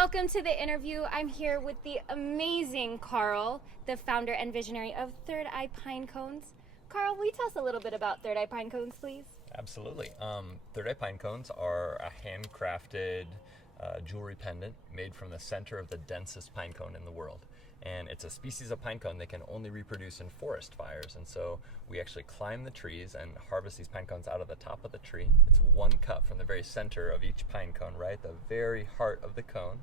welcome to the interview. I'm here with the amazing Carl, the founder and visionary of Third Eye Pinecones. Carl, will you tell us a little bit about Third Eye Pinecones, please? Absolutely. Third Eye Pinecones are a handcrafted jewelry pendant made from the center of the densest pine cone in the world. And it's a species of pinecone that can only reproduce in forest fires. And so we actually climb the trees and harvest these pinecones out of the top of the tree. It's one cut from the very center of each pinecone, right? The very heart of the cone,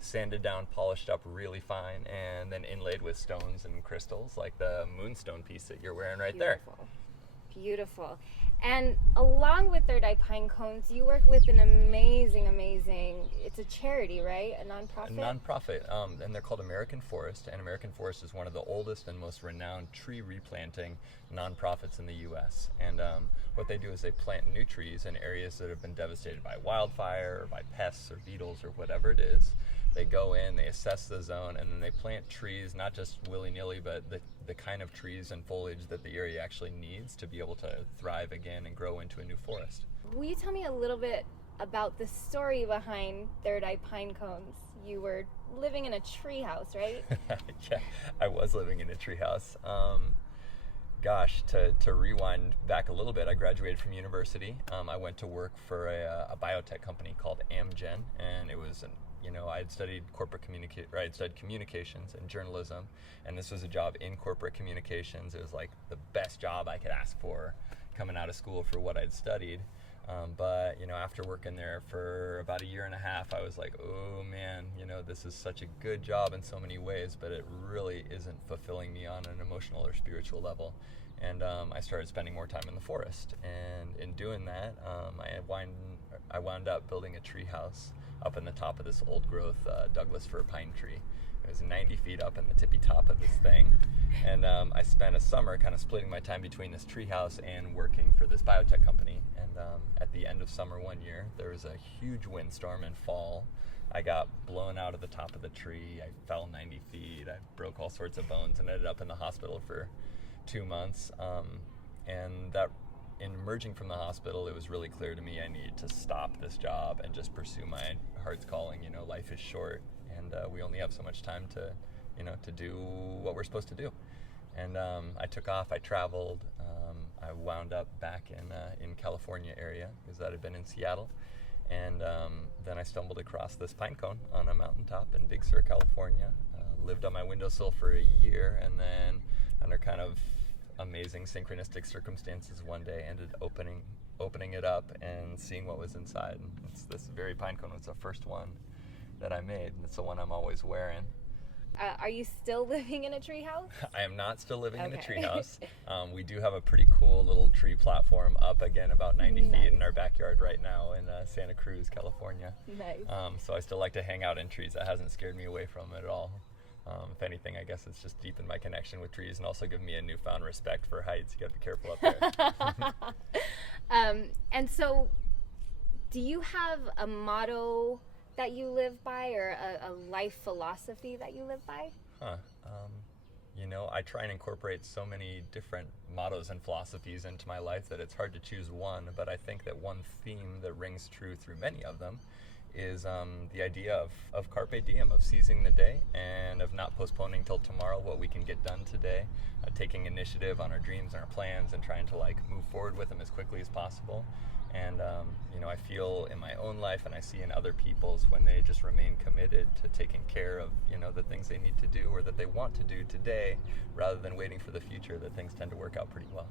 sanded down, polished up really fine, and then inlaid with stones and crystals like the moonstone piece that you're wearing right there. Beautiful. And along with Third Eye Pinecones, you work with an amazing, it's a charity, right? A nonprofit? A nonprofit, and they're called American Forest, and American Forest is one of the oldest and most renowned tree replanting nonprofits in the U.S. And what they do is they plant new trees in areas that have been devastated by wildfire, or by pests or beetles or whatever it is. They go in, they assess the zone, and then they plant trees, not just willy-nilly, but the kind of trees and foliage that the area actually needs to be able to thrive again and grow into a new forest. Will you tell me a little bit about the story behind Third Eye Pinecones? You were living in a treehouse, right? Yeah, I was living in a treehouse. Gosh, to rewind back a little bit, I graduated from university. I went to work for a biotech company called Amgen, and it was I had studied communications and journalism, and this was a job in corporate communications. It was like the best job I could ask for coming out of school for what I'd studied. But after working there for about a year and a half, I was like, oh man, this is such a good job in so many ways, but it really isn't fulfilling me on an emotional or spiritual level. And I started spending more time in the forest. And in doing that, I wound up building a tree house up in the top of this old growth Douglas fir pine tree. It was 90 feet up in the tippy top of this thing. And I spent a summer kind of splitting my time between this tree house and working for this biotech company. And at the end of summer one year, there was a huge windstorm and fall. I got blown out of the top of the tree. I fell 90 feet. I broke all sorts of bones and ended up in the hospital for 2 months. And that, in emerging from the hospital, it was really clear to me I needed to stop this job and just pursue my heart's calling. Life is short, and we only have so much time to do what we're supposed to do. And I took off. I traveled. I wound up back in California area because I had been in Seattle. And then I stumbled across this pine cone on a mountaintop in Big Sur, California. Lived on my windowsill for a year, and then under kind of amazing synchronistic circumstances one day ended opening it up and seeing what was inside. And it's this very pine cone. It's the first one that I made, and it's the one I'm always wearing. Are you still living in a treehouse? I am not still living in a Okay. treehouse. We do have a pretty cool little tree platform up again about 90 Nice. feet in our backyard right now in Santa Cruz, California. Nice. So I still like to hang out in trees. That hasn't scared me away from it at all. If anything, I guess it's just deepened my connection with trees and also given me a newfound respect for heights. You gotta be careful up there. And so, do you have a motto that you live by, or a life philosophy that you live by? I try and incorporate so many different mottos and philosophies into my life that it's hard to choose one, but I think that one theme that rings true through many of them is the idea of carpe diem, of seizing the day and of not postponing till tomorrow what we can get done today, taking initiative on our dreams and our plans and trying to move forward with them as quickly as possible. And I feel in my own life, and I see in other people's, when they just remain committed to taking care of the things they need to do or that they want to do today rather than waiting for the future, that things tend to work out pretty well.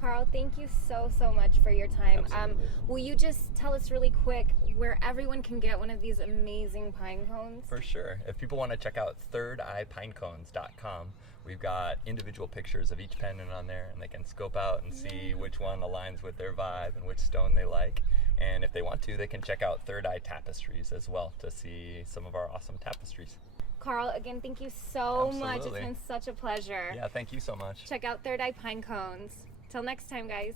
Carl, thank you so much for your time. Absolutely. Will you just tell us really quick where everyone can get one of these amazing pine cones? For sure. If people want to check out thirdeyepinecones.com, we've got individual pictures of each pendant on there, and they can scope out and see which one aligns with their vibe and which stone they like. And if they want to, they can check out Third Eye Tapestries as well to see some of our awesome tapestries. Carl, again, thank you so much. It's Absolutely. been such a pleasure. Yeah, thank you so much. Check out Third Eye Pinecones. Till next time, guys.